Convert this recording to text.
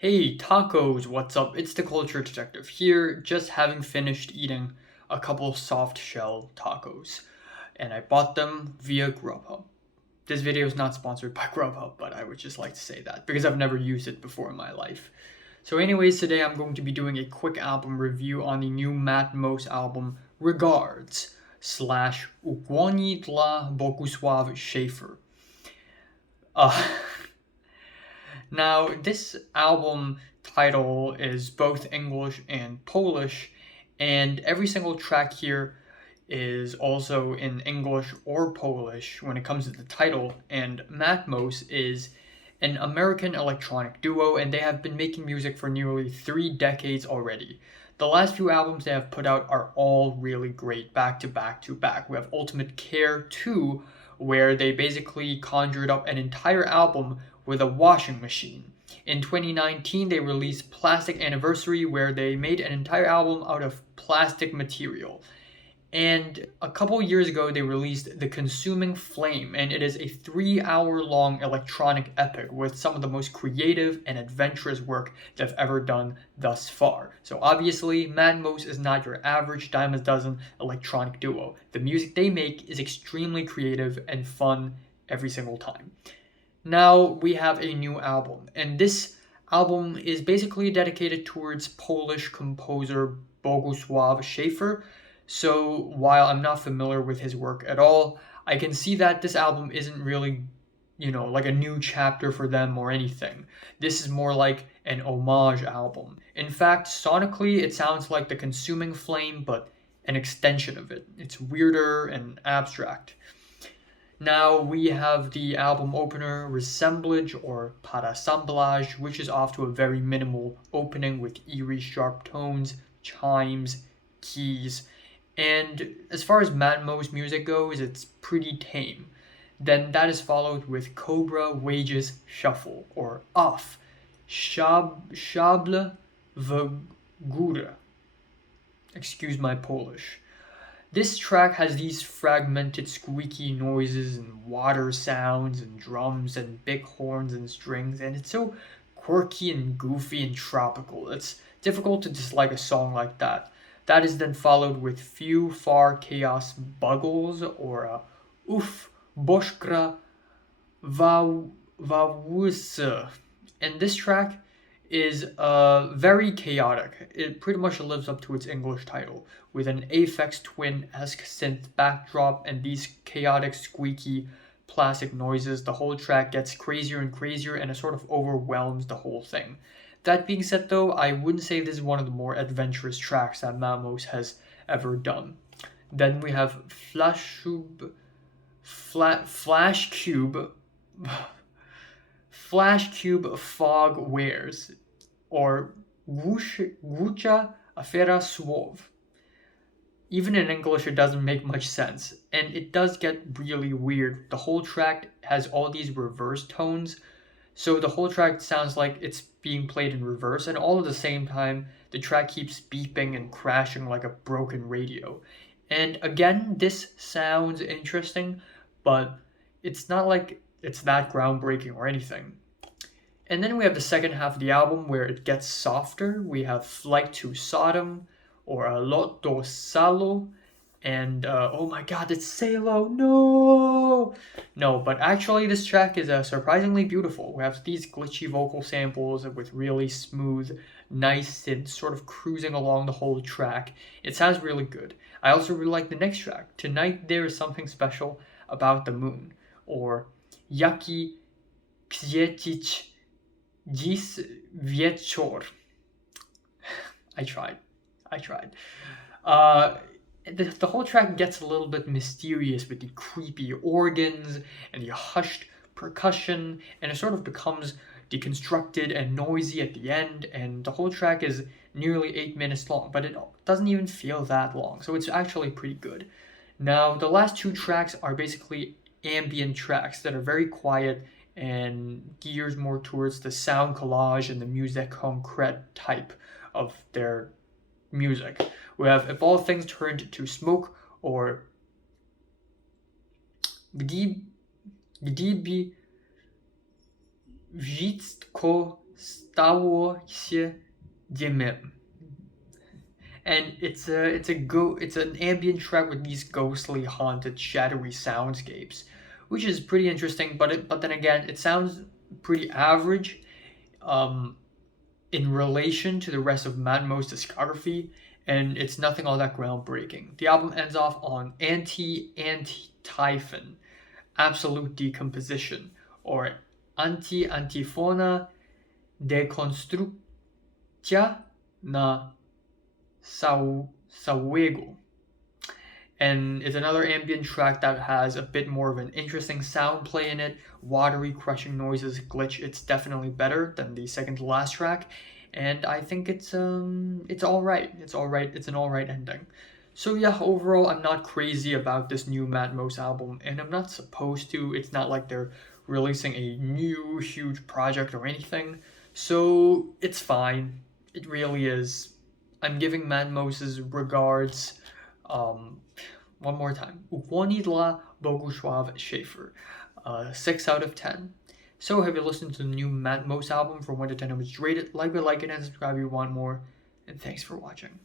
Hey tacos, what's up? It's the Culture Detective here, just having finished eating a couple soft shell tacos, and I bought them via Grubhub. This video is not sponsored by Grubhub, but I would just like to say that because I've never used it before in my life. So anyways, today I'm going to be doing a quick album review on the new Matmos album Regards slash Ukłony Dla Bogusław Schaeffer. Now, this album title is both English and Polish, and every single track here is also in English or Polish when it comes to the title. And Matmos is an American electronic duo, and they have been making music for nearly 3 decades already. The last few albums they have put out are all really great, back to back to back. We have Ultimate Care 2, where they basically conjured up an entire album with a washing machine. In 2019, they released Plastic Anniversary, where they made an entire album out of plastic material. And a couple years ago, they released The Consuming Flame, and it is a 3-hour-long electronic epic with some of the most creative and adventurous work they've ever done thus far. So obviously, Matmos is not your average dime a dozen electronic duo. The music they make is extremely creative and fun every single time. Now we have a new album, and this album is basically dedicated towards Polish composer Bogusław Schaeffer. So while I'm not familiar with his work at all, I can see that this album isn't really, like a new chapter for them or anything. This is more like an homage album. In fact, sonically, it sounds like The Consuming Flame, but an extension of it. It's weirder and abstract. Now we have the album opener Resemblance or Parasamblage, which is off to a very minimal opening with eerie sharp tones, chimes, keys, and as far as Matmos music goes, it's pretty tame. Then that is followed with Cobra Wages Shuffle, or Off, Schable w gurę. Excuse my Polish. This track has these fragmented squeaky noises and water sounds and drums and big horns and strings, and it's so quirky and goofy and tropical. It's difficult to dislike a song like that. That is then followed with Few Far Chaos Buggles or Uf Boshkra Vawusa. And this track is very chaotic. It pretty much lives up to its English title, with an Aphex Twin-esque synth backdrop and these chaotic, squeaky, plastic noises. The whole track gets crazier and crazier, and it sort of overwhelms the whole thing. That being said, though, I wouldn't say this is one of the more adventurous tracks that Matmos has ever done. Then we have Flash Cube Fog Wears, or Gucha Afera Słow. Even in English, it doesn't make much sense, and it does get really weird. The whole track has all these reverse tones, so the whole track sounds like it's being played in reverse, and all at the same time, the track keeps beeping and crashing like a broken radio. And again, this sounds interesting, but it's not like it's that groundbreaking or anything. And then we have the second half of the album where it gets softer. We have Flight to Sodom, or Lotto Salo, and oh my god, it's Salo, no, but actually this track is surprisingly beautiful. We have these glitchy vocal samples with really smooth, nice synths sort of cruising along the whole track. It sounds really good. I also really like the next track, Tonight There Is Something Special About the Moon, or Jaki, dziś, wieczór. I tried. The whole track gets a little bit mysterious with the creepy organs and the hushed percussion, and it sort of becomes deconstructed and noisy at the end, and the whole track is nearly 8 minutes long, but it doesn't even feel that long, so it's actually pretty good. Now, the last 2 tracks are basically ambient tracks that are very quiet and gears more towards the sound collage and the musique concrète type of their music. We have If All Things Turned to Smoke, or Gdyby wszystko stało się dymem. And it's an ambient track with these ghostly, haunted, shadowy soundscapes, which is pretty interesting. But then again, it sounds pretty average, in relation to the rest of Matmos' discography, and it's nothing all that groundbreaking. The album ends off on Anti-Antiphon, absolute decomposition, or Anti-Antyfona, Dekonstrukcja na całego. And it's another ambient track that has a bit more of an interesting sound play in it, watery crushing noises, glitch. It's definitely better than the second to last track, and I think it's all right. It's all right. It's an all right ending. So yeah, overall, I'm not crazy about this new Matmos album, and I'm not supposed to. It's not like they're releasing a new huge project or anything, so it's fine. It really is. I'm giving Matmos' regards. One more time. Ukłony Dla Bogusław Schaeffer. 6 out of 10. So have you listened to the new Matmos album? From 1 to 10, I would rate it. Like it and subscribe if you want more. And thanks for watching.